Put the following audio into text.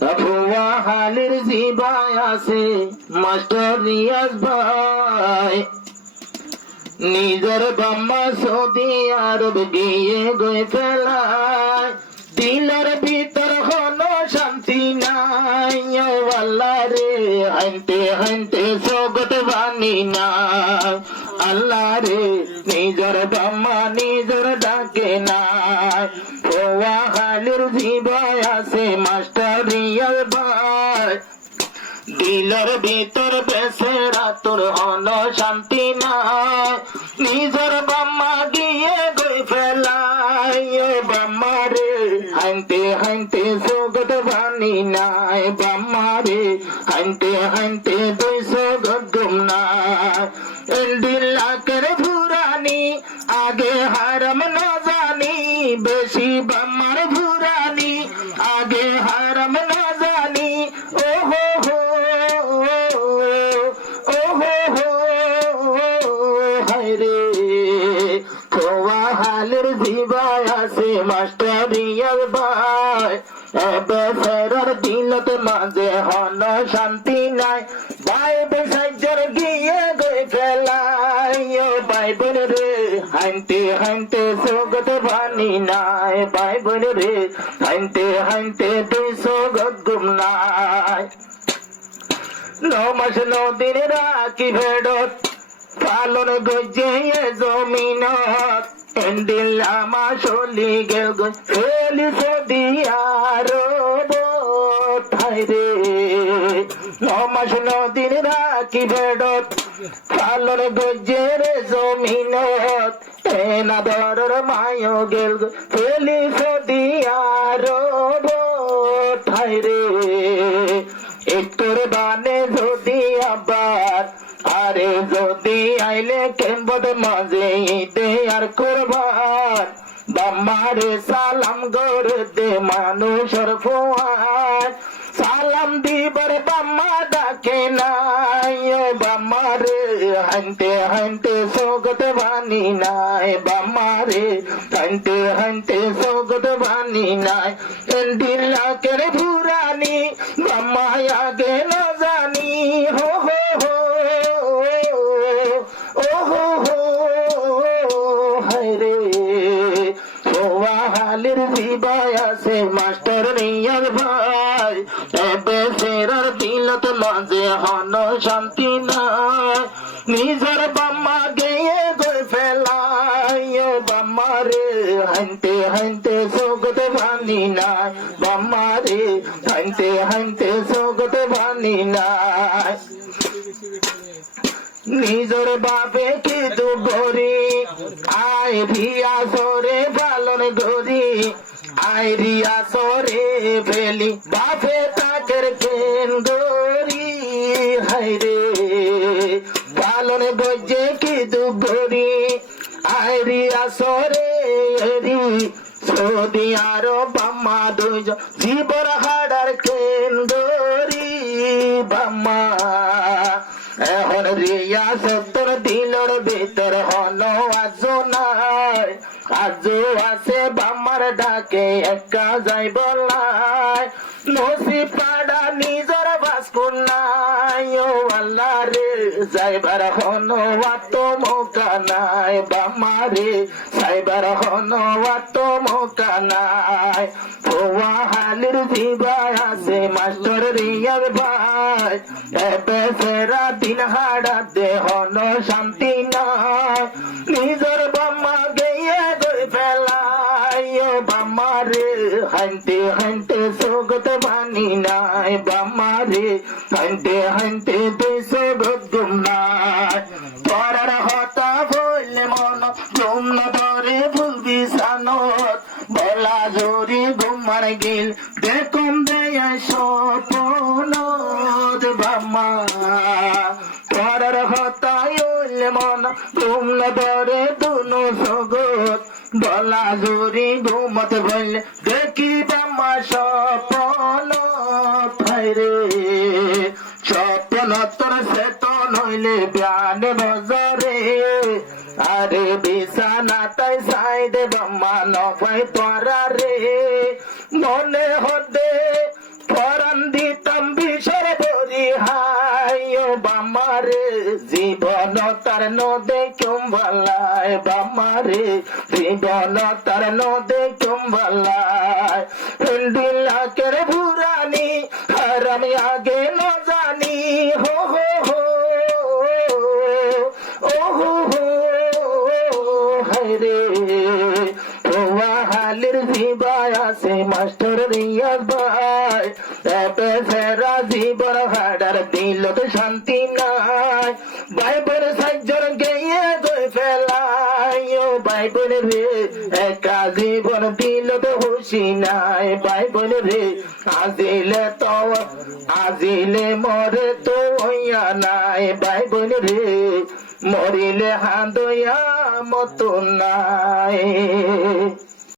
ফুয়া হালির জিবাই আছে মাস্টার রিয়াজ ভাই, নিজের বাম্মা সৌদি আরব গিয়ে গই ফেলায়, দিলের ভিতর হলো শান্তি নাই, আল্লাহ রে হাইতে হাইতে জগৎ বানি নাই, আল্লাহ রে নিজের বাম্মা নিজের ডাকে নাই, ফুয়া হালির জিবাই আছে মাস্টার রিয়াজ ভাই, দিলের ভিতর বেসেরা তোর হল শান্তি নাই, নিজের বাম্মা গিয়ে গই ফেলাই, বাম্মা রে হাইতে হাইতে জগৎ বানি নাই, বাম্মা রে হাইতে হাইতে দুই জগৎ গুম নাই, লাখের ভুরানি আগে হারাম না জানি, বেশি বাম্মার ভুরানি আগে হারাম না জানি, ও হো হো হায়রে খোয়া হালের জিবাই আছে মাস্টার রিয়াজ ভাই, বেচারার দিলত মাঝে হল শান্তি নাই, ভাই বেসাইজার গিয়ে গই ফেলাই, ভাই বোন রে হাইতে হাইতে জগৎ বানি নাই, ভাই বোন রে হাইতে হাইতে দুই জগৎ গুম নাই, 9 মাস 9 দিন রাখি ভেড়ত পালন গজে জমিনত, দিলামা চলি গেল গলি সদিয়ার ঠাই রে, 9 মাস 9 দিন রাখি ভেড়ত পালন গজে রে জমিনত, না ধর মায় গেল গলি সদিয়ার ঠাই রে, একটুর বানে যদি আবার আরে যদি আইলে কেম্বদ মাঝে ঈদে আর কুরবান, বাম্মারে সালাম গড় দে মানুষের ফুয়ান, সালাম দিবার বাম্মা ডাকে নাই, বাম্মারে হাইতে হাইতে জগৎ বানি নাই, বাম্মারে হাইতে হাইতে জগৎ বানি নাই, লাখের ভুরানি বাম্মা আগে না জানি, হো হো হো ও হো হো হায়রে খোয়া হালের জিবাই আছে মাস্টার রিয়াজ ভাই, বেচারার দিলত মাঝে হল শান্তি নাই, নিজের বাম্মা গিয়ে গই ফেলাই, বাম্মা রে হাইতে হাইতে জগৎ বানি নাই, বাম্মা রে হাইতে হাইতে জগৎ বানি নাই, নিজের বাপে কি তু গরি আয় রিয়া সরে পালন গরি, আয় রিয়া সরে ফেলি বাপে তাকের কেন গরি, হায়রে পালন গজে কি তু গরি আয় রিয়া সরে রি, সৌদি আরো বাম্মা দুইজন জীবর হাডার কেন গরি, বাম্মা এখন রিয়া সত্তর দিলর ভিতর হলো আজো নাই, আজো আছে বাম্মার ডাকে একা যাই বলাই, নসিব কাডা নিজের বাসকুন নাই, ও আল্লাহ রে যাইবার হনো আত মৌকা নাই, বাম্মা রে যাইবার হনো আত মৌকা নাই, ফুয়া হালির জিবাই আছে মাস্টার রিয়াজ ভাই, বেচারা দিন হারাতে হলো শান্তি নাই, নিজের বাম্মা গিয়ে গই ফেলাই, বাম্মা রে হাইতে হাইতে জগৎ বানি নাই, বাম্মা রে হাইতে হাইতে দুই জগৎ গুম নাই, পরার হতা বললে মন ঘুম না ধরে ভুলবি সানত, বলা জোরে ঘুমার গিল দেখুন দেয় স্বপ্ন, বাম্মা পরার হতায় মন ঘুম না ধরে দুনো জগৎ, বলা জোরে ঘুমত বললে দেখি বাম্মা স্বপ্ন, রে স্বপ্ন তোর সে তো নইলে প্রাণ নজরে, আরে বিছানা তাই সাইডে বাম্মা নয় তোরা রে, মনে হতে পরান তার নদে কুম্বালায় বামারে জীবন তার নদে কুম্বালায় লাখের ভুরানি আর আমি আগে ন জানি হো হো হো ও হো হো হায়রে হালির ভিবাই আছে মাস্টার রিয়াজ ভাই এপে ফেরা জীবন হাডার দিল তো শান্তি নাই ভাই বোন সাজ্জন গিয়ে দই ফেলাই ও ভাই বোন রে একা জীবন দিল তো খুশি নাই ভাই বোন রে আজিলে মরে তো হইয়া নাই ভাই বোন রে মরিলে হাঁদয়া মতো নাই।